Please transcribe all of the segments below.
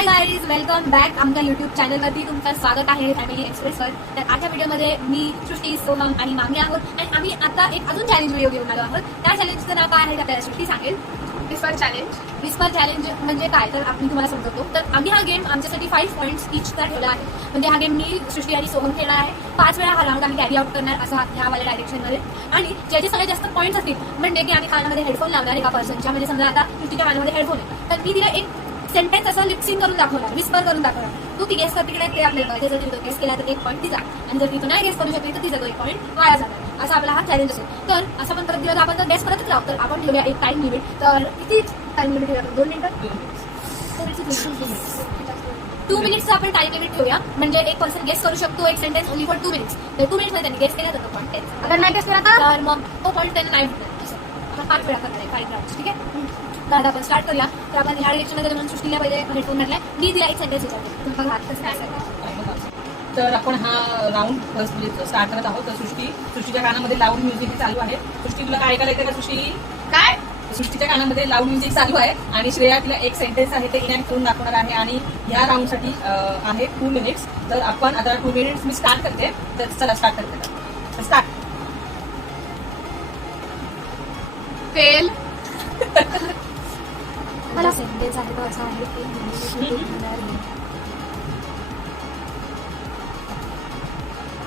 हाय guys welcome back आमच्या YouTube चॅनलवरती तुमचं स्वागत आहे फॅमिली एक्सप्रेसवर तर आजच्या व्हिडिओमध्ये मी सृष्टी सोनम आणि मामी आहोत. आणि आम्ही आता एक अजून चॅलेंज व्हिडिओ घेऊन आलो आहोत. त्या चॅलेंजचं नाव काय आहे? आपल्याला सृष्टी सांगेल. विस्पर चॅलेंज विस्पर चॅलेंज म्हणजे काय? तर मी तुम्हाला समजवतो. तर आम्ही हा गेम आमच्यासाठी फाईव्ह पॉईंट्स इचचा ठेवला आहे. म्हणजे हा गेम मी सृष्टी आणि सोहम खेळला आहे. पाच वेळा हा राऊंड आम्ही कॅरी आउट करणार असं ह्या वाल्या डायरेक्शनमध्ये आणि ज्याचे सगळ्यात जास्त पॉईंट्स असतील म्हणजे की आम्ही कानामध्ये हेडफोन लावणार एका पर्सनच्या म्हणजे समजा आता सृष्टीच्या कानामध्ये हेडफोन आहे. तर मी तिला एक सेंटेन्स असं लिप्सिंग करून दाखवणार विस्पर करून दाखवणार तू ती गेस करते की नाही ते आपल्याला. जर तिने गेस केला तर एक पॉईंट तिचा. आणि जर ती तो नाही गेस करू शकली तर तिचा तो एक पॉईंट वाया जाणार. असा आपला हा चॅलेंज असेल. तर असं पण परत दिलं तर आपण जर गेस करतच राहू तर आपण ठेवूया एक टाइम लिमिट तर किती टाइम लिमिट ठेवूया आपण? दोन मिनिटं? टू मिनिट्सचा आपण टाइम लिमिट ठेवूया. म्हणजे एक पर्सन गेस करू शकतो एक sentence only for two minutes तर टू मिनिट्समध्ये त्यांनी गेस केला तर तो पॉईंट अगर नाही गेस केला तर? तर मग तो पॉईंट त्यांना नाही आपण पाच वेळा करणार आहे ठीक आहे? तर आपण स्टार्ट करूया. तर आपण ह्या डिरेक्शनमध्ये म्हणून सृष्टीला पहिले हेडफोन घातलाय मी तिला एक सेंटेन्स बघा कसं काय. तर आपण हा राऊंड फर्स्ट म्हणजे स्टार्ट करत आहोत तर सृष्टी सृष्टीच्या कानामध्ये लाऊड म्युझिक चालू आहे. सृष्टी तुला काय ऐकायला येते का सृष्टी? काय? सृष्टीच्या कानामध्ये लाऊड म्युझिक चालू आहे आणि श्रेया तिला एक सेंटेन्स आहे ते इनॅक्ट करून दाखवणार आहे आणि या राऊंडसाठी आहे टू मिनिट्स तर आपण आता टू मिनिट्स मी स्टार्ट करते. तर चला स्टार्ट करते. Start fail. मला सेंटेन्स आहे तो असा आहे की मी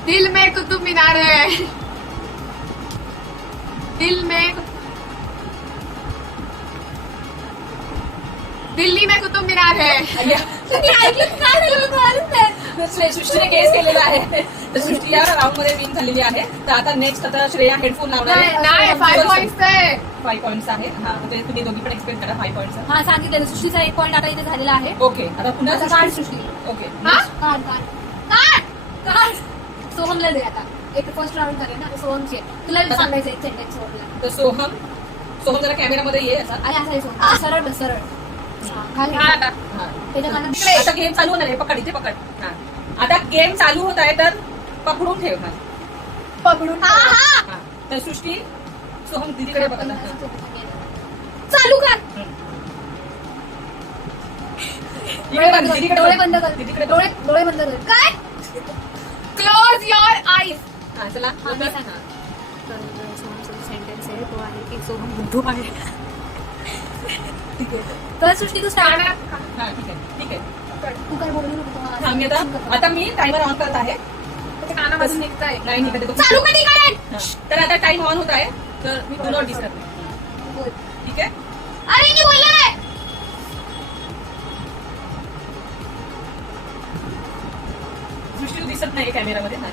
दिल में कुतुब मीनार है। दिल में दिल्ली में कुतुब मीनार है। झालं सृष्टीने गेस केलेला आहे. तर सृष्टी या राऊंडमध्ये विन झालेली आहे. तर आता नेक्स्ट आता श्रेया हेडफोन लावणार आहे. फाईव्ह पॉईंट्स आहे. हा म्हणजे तुम्ही दोघी पण एक्सपेक्ट करा फाईव्ह पॉईंट्स हा सांगितलं सृष्टीचा एक पॉईंट आता इथे झालेला आहे. ओके आता पुन्हा आता काढ सृष्टी. ओके हा? काढ काढ. काय काढ. सोहमला दे आता. एक फर्स्ट राऊंड करेल ना सोहमचे तुला बी सांगायचं एक सेंटेन्स सोहमला. तर सोहम सोहम जरा कॅमेरामध्ये ये असा. आणि असं आहे सोहम. सरळ बस सरळ. आता गेम चालू होणार आहे पकड इथे पकड हा आता गेम चालू होत आहे तर पकडून ठेव हा. पकडून हा. तर सृष्टी सोहम दीदीकडे आहे. चालू कर डोळे. बंद कर दीदीकडे. डोळे डोळे बंद कर काय क्लोज युअर आईज हा, चला हा, मी सेंटेन्स आहे तो आहे की सोहम बुद्धू आहे सृष्टी तू स्टार्ट हा ठीक आहे ठीक आहे. तू काय बोलू नको हा. मी आता आता मी टायमर ऑन करत आहे. त्याच्या कानामधून निघताय. नाही निघत आहे. चालू कधी करेल. तर आता टाइम ऑन होत आहे तर मी डू नॉट डिस्टर्ब. ठीक आहे? अरे मी नाही. सृष्टी तू दिसत नाही कॅमेरामध्ये हा,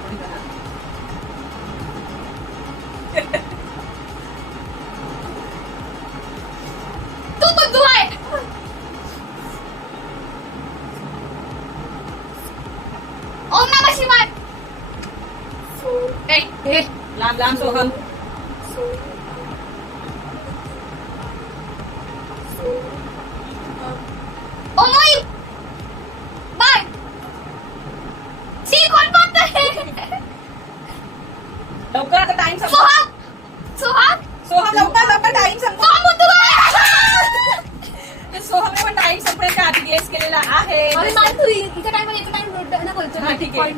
ए, ए, लांब लांब सोहम लवकर आता टाइम सुहाग सोहम लवकर लवकर टाइम तर सोहमने पण टाइम संपण्याच्या आधी गेस केलेला आहे हा ठीक आहे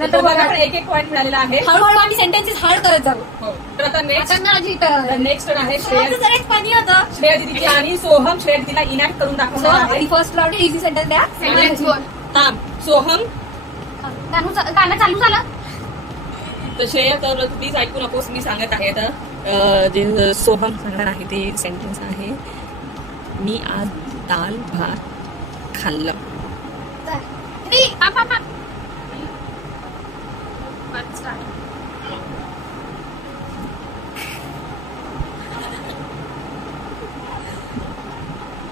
नंतर तर बघा. एक एक पॉईंट मिळालेला आहे. हळूहळू आम्ही सेंटेन्सेस हार्ड करत जाऊ. हो. तर आता नेक्स्ट. नेक्स्ट आहे. श्रेया पाणी होतं. श्रेया दिदीची आणि सोहम श्रेया दिदीला इनॅक्ट करून दाखवणार आहे. फर्स्ट राऊंड इझी सेंटेन्स द्या. थांब. सोहम गाणं चालू झालं. तर श्रेया तर प्लीज ऐकू नकोस मी सांगत आहे तर जे सोहम सांगणार आहे ते सेंटेन्स आहे. मी आज दाल भात खाल्लं Let's start.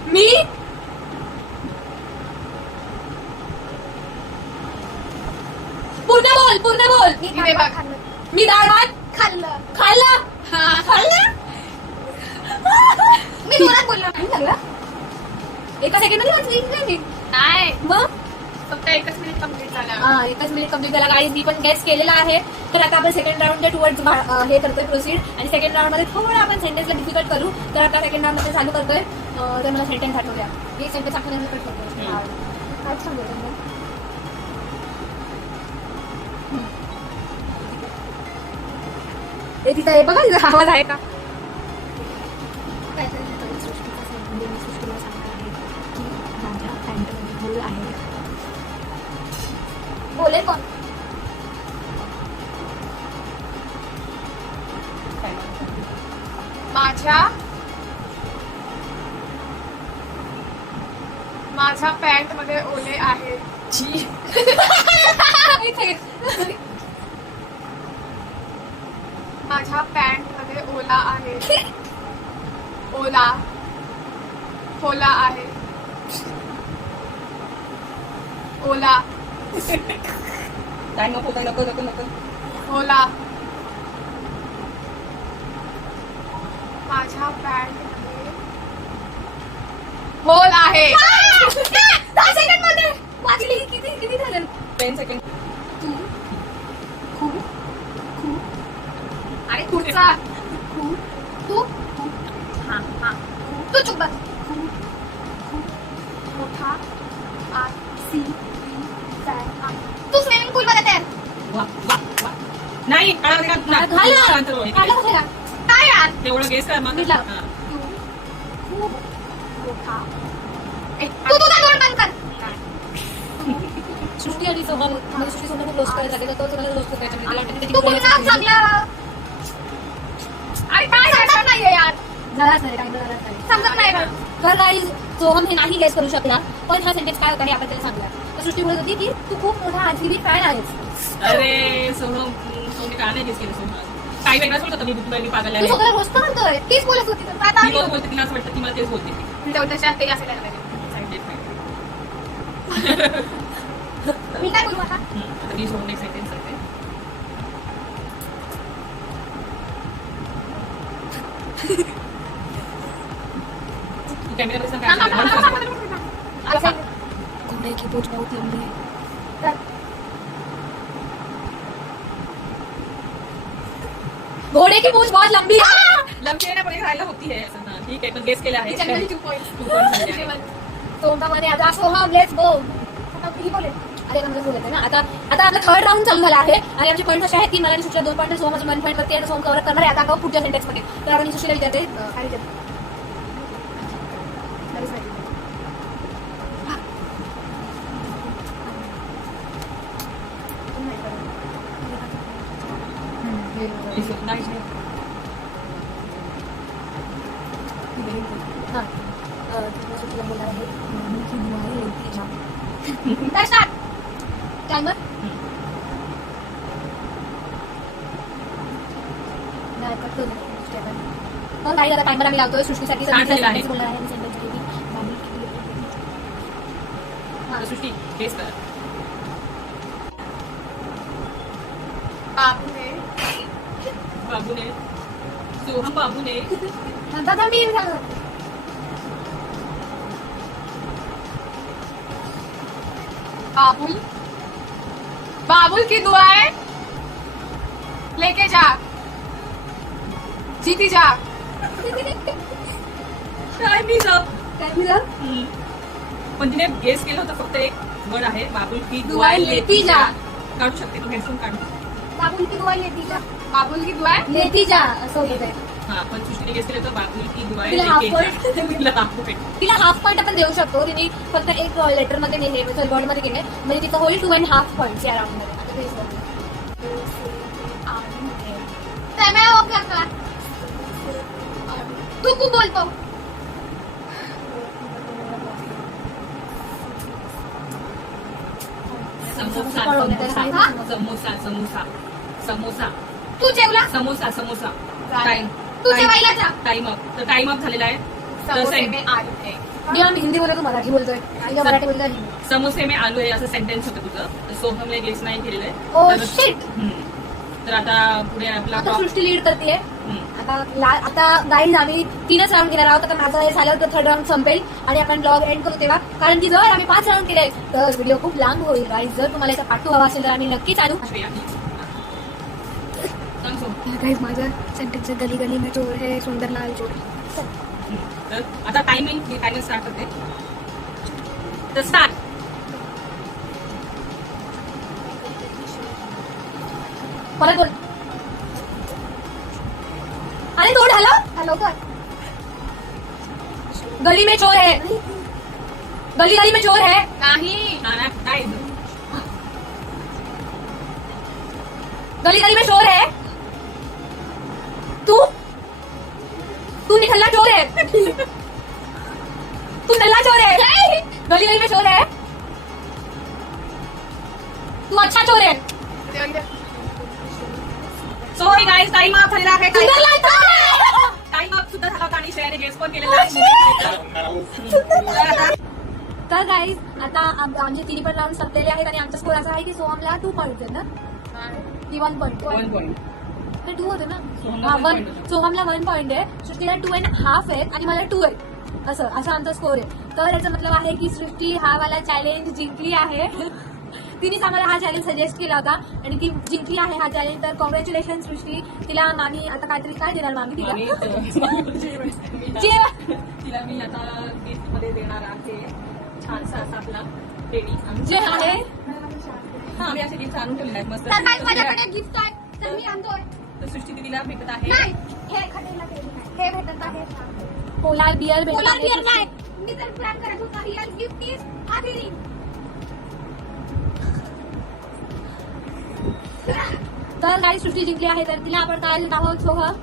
मी? पूर्ण बोल पूर्ण बोल. मी डाळ भात खाल्लं. खाल्ला. हा. खाल्ला? मी जोरात बोललो आणि लागला एका सेकंडमध्ये वाचली. नाही मी. नाही. मग? फक्त एकच मिनिट कंप्लीट झालं. हा एकच मिनिट कंप्लीट झाला. गाडी मी पण गेस केलेला आहे. तर आता आपण सेकंड राऊंडच्या टुवर्ड्स हे करतोय प्रोसीड आणि सेकंड राऊंडमध्ये थोडं आपण सेंटेन्सला डिफिकल्ट करू. तर आता सेकंड राऊंडमध्ये चालू करतोय. तर मला सेंटेन्स आठवूया एक सेंटेन्स कट करतोय काय सांगू तुम्हाला? तिथं हे बघा तिथं आवाज आहे का? बोले कोण? माझ्या माझ्या पॅन्टमध्ये ओले आहे. छी. माझ्या पॅन्टमध्ये ओला आहे. ओला. ओला आहे. ओला. काय नको काय नको नको नको ओला माझ्या पॅन्ट होल आहे दहा सेकंडमध्ये वाचली किती किती झालं टेन सेकंड तू खूप आणि पुढचा खूप तू हा हा तू चुप बस नाही काढा काढा, काढा. घाला. शांत राहू. घाला घाला. काय यार? तेवढं गेस कर मग. मी लाव. हा. तू खूप मोठा ए, तू तुझा तोंड बंद कर. सृष्टी आणि सोहम म्हणजे सृष्टी सोहम क्लोज करायला लागेल तर तो तुम्हाला क्लोज करायचा म्हणजे मला वाटतं तू पुन्हा त्याची चांगला अरे काय समजत नाहीये यार. झालाच नाही टाइम झालाच नाही समजत नाही का तर काही सोहम हे नाही गेस करू शकला पण हा सेंटेन्स काय होता हे आपण त्याला सांगूया. तर सृष्टी बोलत होती की तू खूप मोठा आरसीबी फॅन आहेस. अरे सोनम तुम्ही का नाही सोनम काही वेगळाच बोलत होता मी बुक मी पागल तू आहे. स्वतःला रोस्ट का म्हणतोय. तीच बोलत होती तर आता मी रोज बोलते तिला असं वाटतं की मला तेच बोलते. ती. तेवढ्याच्या ते असेल यायला पाहिजे. मी काय बोलू आता? हम्म. आता मी सोडून एक सेंटेन्स सांगते. कॅमेरा थांब, थांब, थांब, थांब, थांब, थांब, थांब. आता सांग. घोड़े की पूछ बहुत लंबी है. चल. घोड़े की पूछ बहुत लंबी है लंबी आहे ना एक राहायला होती आहे असं ना. ठीक आहे पण गेस केलं आहे. झाले आहे. तोंडामध्ये आता लेट्स गो बोले अरे नंबर बोलत आहे ना. आता आता आपला थर्ड राऊंड चालू झाला आहे. आणि आमचे पॉईंट असे आहेत की मला सुशीला दोन पॉईंट सोहमाचे वन पॉईंट वरती आणि सोहम कव्हर करणार आहे. आता पुढच्या सेंटेन्समध्ये तर आपण सुशीला विचारते. काय विचारते? हां. टायमर नाही, आता टायमर आम्ही लावतोय सृष्टीसाठी Start झालेला आहे. सृष्टी गेस कर. बाबूने. बाबूने. सोहम बाबूने. दादा मी झालं बाबुल? बाबुल की दुआएं लेके जा। जीती जा। काय मी जाऊ काय दिलं पण तिने गेस केलं होतं फक्त एक वर्ड आहे बाबुल की दुआ लेती जा. काढू शकते तू हेडफोन काढू बाबुल की दुआ लेती जा। बाबुल की दुआएं लेती जा असं होत आहे हा गेस केलं तिला हाफ पॉईंट आपण देऊ शकतो. तिने फक्त एक लेटरमध्ये गेले सॉरी वर्डमध्ये गेले म्हणजे तिचं होईल टू अँड हाफ पॉईंट या राऊंडमध्ये. क्या तू खूप बोलतो. समोसा? समोसा समोसा समोसा तू जेवला? समोसा समोसा. झालं. टाइम अप तर टाइम झालेला आहे. में हिंदी बोलतो मराठी बोलतोय. आणि मराठी बोलतोय? समोसे में आलू आहे असं सेंटेन्स होतं तुझं. तर सोहमने गेस नाही केलेलं आहे. ओ तर- शिट हम्म. तर आता पुढे आपला सृष्टी लीड करते. आता आता गाईज आम्ही तीनच राऊंड केला आहोत. आता माझं हे झालं तर थर्ड राऊंड संपेल आणि आपण ब्लॉग एंड करू तेव्हा. कारण की जर आम्ही पाच राऊंड केले तर व्हिडिओ खूप लांब होईल गाईज जर तुम्हाला याचा पाठू हवा असेल तर आम्ही नक्कीच आणू. गाइस गली गली में चोर है सुंदरलाल चोर तर स्टार्ट करते स्टार्ट बोल. अरे तोड हेलो. हेलो कर. गली में चोर है. गली गली में चोर है. नहीं गली गली में चोर है. तू? तू निकलना चोर है तू नल्ला चोर है गली गली में चोर है तू अच्छा चोर है सॉरी गाईज टाइम अप झालेला आहे. तू नल्ला चोर है टाइम अप सुद्धा झाला होता आणि श्रेयाने गेस पण केलेला आहे. तर गाईज आता आम- आमचे तिन्ही पण राऊंड संपलेले आहेत आणि आमचा स्कोर असा आहे की सोहमला टू पॉईंट ना? की वन पॉईंट वन पॉईंट ते टू होते ना? हा वन. सोहमला वन पॉईंट आहे. सृष्टीला टू अँड हाफ आहेत आणि मला टू आहेत. असं असा आमचा स्कोर आहे. तर याचा मतलब आहे की सृष्टी हा वाला चॅलेंज जिंकली आहे. तिनेच आम्हाला हा चॅलेंज सजेस्ट केला होता. आणि ती जिंकली आहे हा चॅलेंज तर कॉंग्रॅच्युलेशन सृष्टी तिला मामी आता काहीतरी काय देणार मामी तिला? तिला मी आता गिफ्टमध्ये देणार आहे. छानसा असा आपला जे आहे. हा आम्ही असे गिफ्ट आणून ठेवले आहेत. मस्त माझ्याकडे गिफ्ट आहे. तर मी आणतोय. सृष्टी दिदीला भेटत आहे. नाही हे हे भेटत आहे. पोलार नाही. मी तर प्लॅन करत होता रिअल गिफ्ट इज आधी तर काही सृष्टी जिंकली आहे तर तिला आपण काय देत आहोत चार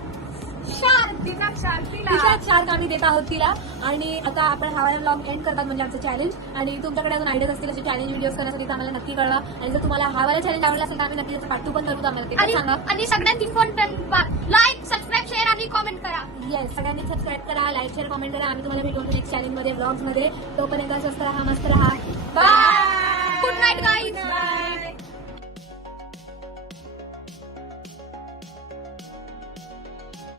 तिला. चार आम्ही देत आहोत तिला. आणि आता आपण हा वाला ब्लॉग एंड करतात म्हणजे आमचं चॅलेंज आणि तुमच्याकडे अजून आयडियाज असतील असे चॅलेंज व्हिडिओज करण्यासाठी आम्हाला नक्की कळवा. आणि जर तुम्हाला हा वाला चॅलेंज आवडला असेल तर आम्ही नक्की त्याचं पार्ट टू पण करू आम्हाला ते. पण सांगा? आणि इम्पॉर्टंट लाईक सबस्क्राईब शेअर आणि कॉमेंट करा. येस सगळ्यांनी सबस्क्राईब करा लाईक शेअर कॉमेंट करा. आम्ही तुम्हाला भेटून नेक्स्ट चॅलेंजमध्ये ब्लॉग्समध्ये. तोपर्यंत स्वस्त राहा मस्त राहा. बाय